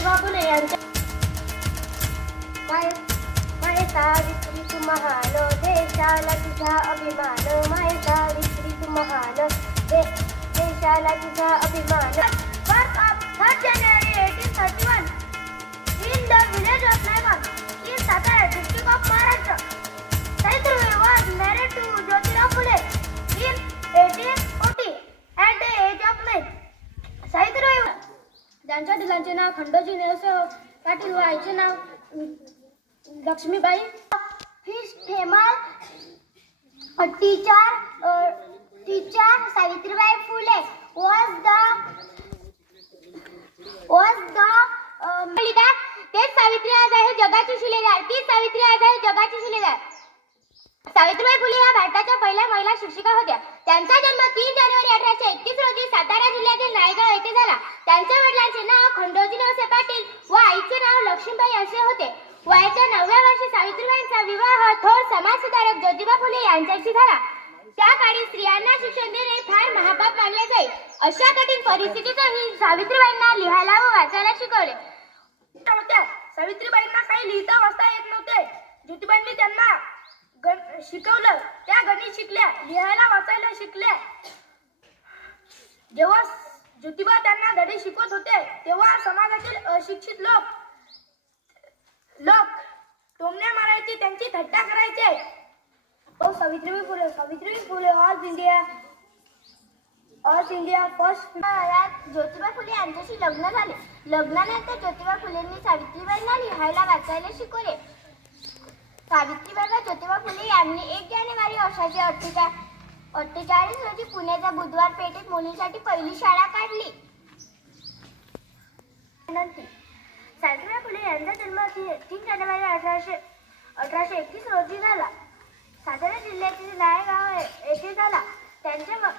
ज्योतिबा फुले यांच्या माय सावित्री तू महान, देशाला तुझा अभिमान. माय सावित्री तू महान, देशाला तुझा अभिमान. Birth of 3rd January 1831 in the village of Naigaon in Satara district of Maharashtra. Savitribai was married to Jyotirao Phule in 1840 at the age of 9. Savitribai ज्यांच्या वडिलांचे नाव खंडोजी नेवसे पाटील व आईचे नाव Lakshmibai. His famous teacher Savitribai Phule was तेच सावित्री आज आहे जगाची शिलेदार. तीच सावित्री आज आहे जगाची शिलेदार. सावित्रीबाई फुले या भारताच्या पहिल्या महिला शिक्षिका होत्या. त्यांचा जन्म 3 जानेवारी 1831 रोजी सातारा जिल्ह्यातील नायगाव येथे झाला. त्यांच्या वडिलांचे नाव खंडोजी नेवसे पाटील व आईचे नाव लक्ष्मीबाई असे होते. वयाच्या 9व्या वर्षी सावित्रीबाईंचा विवाह थोर समाजसुधारक ज्योतिबा फुले यांच्याशी झाला. त्या काळी स्त्रियांना शिक्षण देणे फार महापाप मानले जाई. अशा कठीण परिस्थितीतही सावित्रीबाईंना लिहायला व वाचायला शिकवले. सावित्रीबाईंना काही लिहिता वाचता येत नव्हते. ज्योतिबांनी त्यांना शिकवलं. त्या गणित शिकल्या, लिहायला वाचायला शिकल्या. जेव्हा ज्योतिबा त्यांना धडे शिकवत होते तेव्हा समाजातील अशिक्षित लोक टोमण्या मारायचे, त्यांची थट्टा करायचे. Savitribai Phule all India first. Jyotiba Phule यांच्याशी लग्न झाले. लग्नानंतर ज्योतिबा फुलेंनी सावित्रीबाईंना लिहायला वाचायला शिकवले. सावित्रीबाई व ज्योतिबा फुले यांनी 1 जानेवारी 1848 रोजी पुण्याच्या बुधवार पेठेत मुलींसाठी पहिली शाळा काढली. सावित्रीबाई फुले यांचा जन्म 3 जानेवारी 1821 रोजी झाला. सातारा जिल्ह्यातील नायगाव येथे झाला. त्यांच्या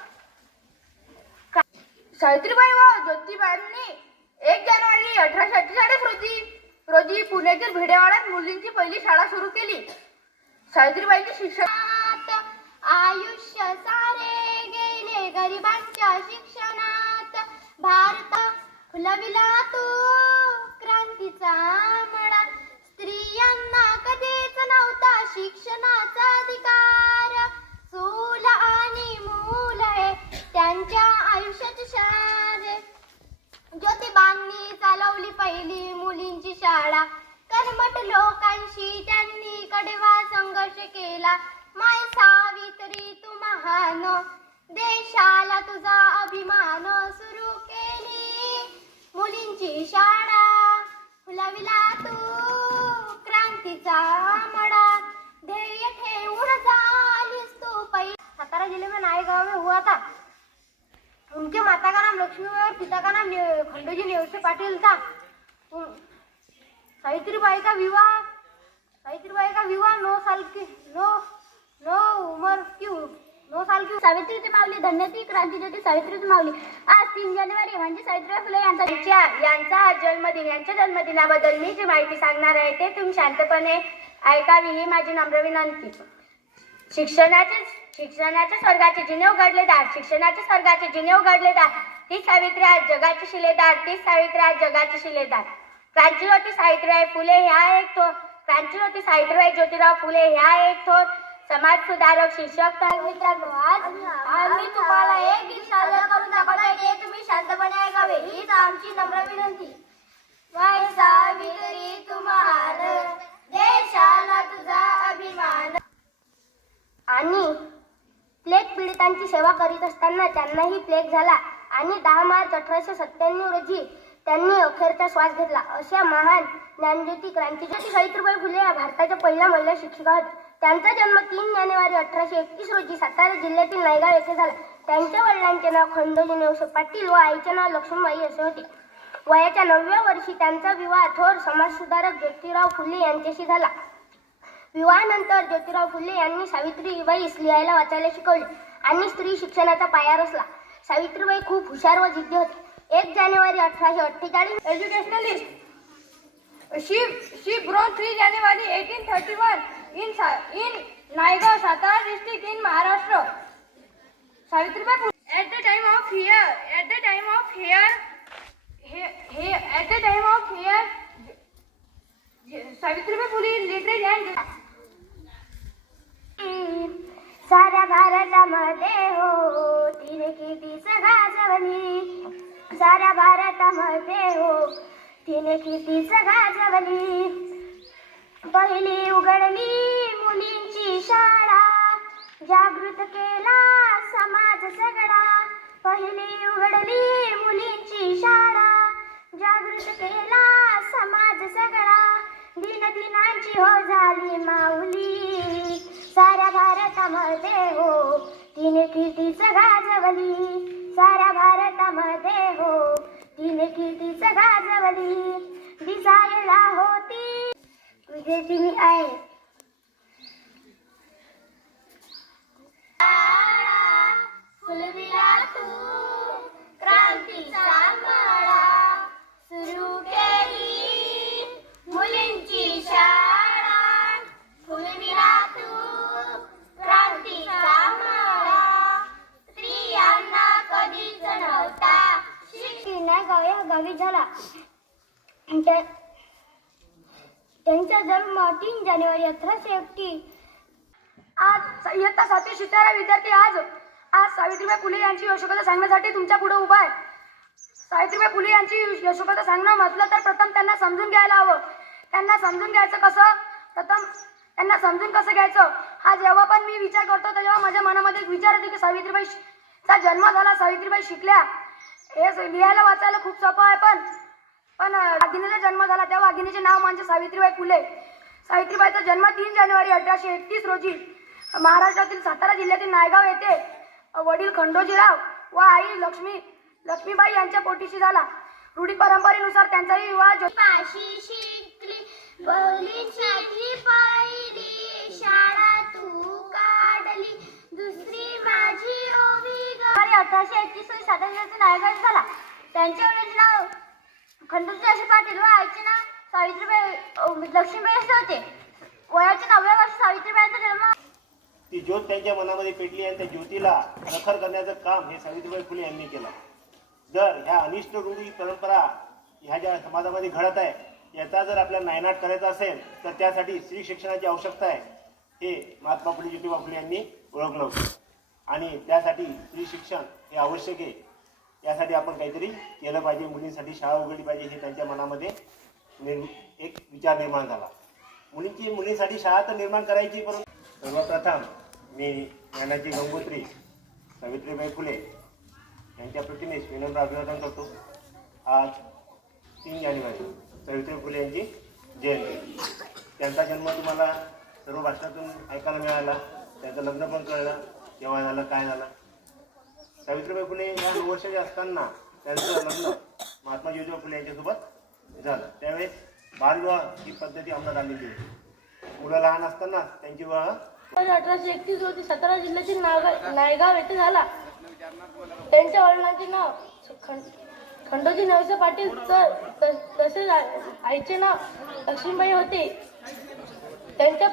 सावित्रीबाई व ज्योतिबांनी 1 जानेवारी 1848 रोजी पुण्यातील भिडेवाड्यात मुलींची पहिली शाळा सुरू केली. सावित्रीबाईंचे शिक्षणात आयुष्य सारे गेले गरिबांच्या शिक्षणात. भारत फुलविला तो क्रांतीचा मळा. स्त्रियांना कधीच नव्हता शिक्षणाचा अधिकार. चूल आणि मूल हे त्यांच्या आयुष्याची शाळे. ज्योतिबांनी चालवली पहिली मुलींची शाळा. कर्मठ लोकांशी त्यांनी कडवा संघर्ष केला. माय सावित्री तू महान, देशाला तुझा अभिमान. सुरू केली मुलींची शाळा. फुलविला तू क्रांतीचा मळा. ध्येय ठेवून झालीस तू पहिली. सातारा जिले में नायगांव में हुआ था. उनके माता का नाम लक्ष्मीबाई और पिता का नाम खंडोजी नेवसे पाटिल था. सावित्रीबाई का विवाह 9 साल की सावित्रीची माऊली धन्यती क्रांतीज्योती सावित्रीची माऊली. आज 3 जानेवारी म्हणजे सावित्रीबाई फुले यांचा जन्मदिन. यांच्या जन्मदिनाबद्दल मी जी माहिती सांगणार आहे ते तुम्ही शांतपणे ऐकावी ही माझी नम्र विनंती. शिक्षणाच्या स्वर्गाचे जिने उघडलेदार. शिक्षणाच्या स्वर्गाचे जिने उघडलेदार. ती सावित्री आज जगाची शिलेदार. तीच सावित्री आज जगाची शिलेदार. क्रांतिज्योती सावित्रीबाई फुले ह्या एक थोर क्रांतिज्योती सावित्रीबाई ज्योतिराव फुले ह्या एक थोर समाज सुधारक शिक्षक. मित्रांनो, आज आम्ही तुम्हाला एक गीत सादर करून दाखवतोय ते तुम्ही शांतपणे ऐकावे हीच आमची नम्र विनंती. माय सावित्री तू महान, देशाला तुझा अभिमान. आणि प्लेग पीडितांची सेवा करीत असताना त्यांनाही प्लेग झाला आणि 10 मार्च 1897 रोजी त्यांनी अखेरचा श्वास घेतला. अशा महान ज्ञानज्योती क्रांतिज्योती सावित्रीबाई फुले या भारताच्या पहिल्या महिला शिक्षिका होत्या. त्यांचा जन्म 3 जानेवारी 1831 रोजी सातारा जिल्ह्यातील नायगाव येथे झाला. त्यांच्या वडिलांचे नाव खंडोजी नेवसे पाटील व आईचे नाव लक्ष्मीबाई असे होते. वयाच्या 9व्या वर्षी त्यांचा विवाह थोर समाजसुधारक ज्योतिराव फुले यांच्याशी झाला. विवाहानंतर ज्योतिराव फुले यांनी सावित्रीबाईस लिहायला वाचायला शिकवले आणि स्त्री शिक्षणाचा पाया रचला. सावित्रीबाई खूप हुशार व जिद्दी होती. 1 जानेवारी 1848 educationalist. She born 3 January 1831 in Naigaon, Satara district in Maharashtra. Savitribai at the time of at the time of here, Savitribai Phule literary and साऱ्या भारतामध्ये हो तिने कीर्तीच गाजवली. साऱ्या भारतामध्ये हो तिने कीर्तीच गाजवली. पहिली उघडली मुलींची शाळा, जागृत केला समाज सगळा. पहिली उघडली मुलींची शाळा, जागृत केला समाज सगळा. दिनदिनांची हो झाली माऊली. साऱ्या भारतामध्ये हो तिने कीर्तीच गाजवली. साऱ्या भारतामध्ये हो तिने कीर्तीच गाजवली. दिसायला होती विजयिनी आहे. फुलविला तू क्रांतीचा मळा, सुरू केली मुलींची शाळा. फुलविला तू क्रांतीचा मळा, स्त्रियांना कधीच नव्हता नायगाव या गावी झाला. त्यांचा जन्म 3 जानेवारी 1831. आज इयत्ता 7वी शिकणारा विद्यार्थी आज सावित्रीबाई फुले यांची यशोगाथा सांगण्यासाठी तुमच्या पुढे उभा आहे. सावित्रीबाई फुले यांची यशोगाथा सांगणं म्हटलं तर प्रथम त्यांना समजून घ्यायला हवं. त्यांना समजून घ्यायचं कसं, प्रथम त्यांना समजून कसं घ्यायचं हा जेव्हा पण मी विचार करतो तेव्हा माझ्या मनामध्ये एक विचार येतो की सावित्रीबाईचा जन्म झाला, सावित्रीबाई शिकल्या. हे लिहायला वाचायला खूप सोपं आहे, पण वाघिणीचा जन्म झाला त्या वाघिणीचे नाव म्हणजे सावित्रीबाई फुले. सावित्रीबाईचा जन्म 3 जानेवारी 1831 रोजी महाराष्ट्रातील सातारा जिल्ह्यातील नायगाव येथे वडील खंडोजीराव व आई लक्ष्मीबाई यांच्या पोटीशी झाला. रूढी परंपरेनुसार त्यांचाही विवाह पाशी शिकली पहिली पायरी, शाळा तू काढली दुसरी माझी ओवी ग. 1831 रोजी सातारा जिल्ह्यातील नायगाव झाला. त्यांच्या वडिलांचे नाव खंडोजी पाटील व आईचे नाव सावित्रीबाई लक्ष्मीबाई असे होते. वयाच्या 9व्या वर्षी सावित्रीबाईंचा जन्म. ती ज्योत त्यांच्या मनामध्ये पेटली आणि त्या ज्योतीला प्रखर करण्याचं काम हे सावित्रीबाई फुले यांनी केलं. जर ह्या अनिष्ट रूढी परंपरा ह्या ज्या समाजामध्ये घडत आहे याचा जर आपल्याला नायनाट करायचा असेल तर त्यासाठी स्त्री शिक्षणाची आवश्यकता आहे हे महात्मा फुले ज्योतिबा फुले यांनी ओळखलं होतं. आणि त्यासाठी स्त्री शिक्षण हे आवश्यक आहे. यासाठी आपण काहीतरी केलं पाहिजे, मुलींसाठी शाळा उघडली पाहिजे हे त्यांच्या मनामध्ये एक विचार निर्माण झाला. मुलींसाठी शाळा तर निर्माण करायची, परंतु सर्वप्रथम मी ज्ञानाची गंगोत्री सावित्रीबाई फुले यांच्या प्रतिमेस विनम्र अभिवादन करतो. आज 3 जानेवारी सावित्रीबाई फुले यांची जयंती. त्यांचा जन्म तुम्हाला सर्व भाषणातून ऐकायला मिळाला. त्यांचं लग्न पण कळलं, केव्हा झालं काय झालं. सावित्रीबाई फुले या 9 वर्षाचे असताना त्यांचं लग्न महात्मा ज्योतिबा फुले यांच्यासोबत झालं. त्यावेळेस बालविवाह ही पद्धती अंमलात आलेली आहे. मुलं लहान असताना त्यांची विवाह 1831 रोजी सातारा जिल्ह्यातील नायगाव येथे झाला. त्यांच्या वडिलांचे नाव खंडोजी नवसे पाटील तसेच आईचे नाव लक्ष्मीबाई होते. त्यांच्या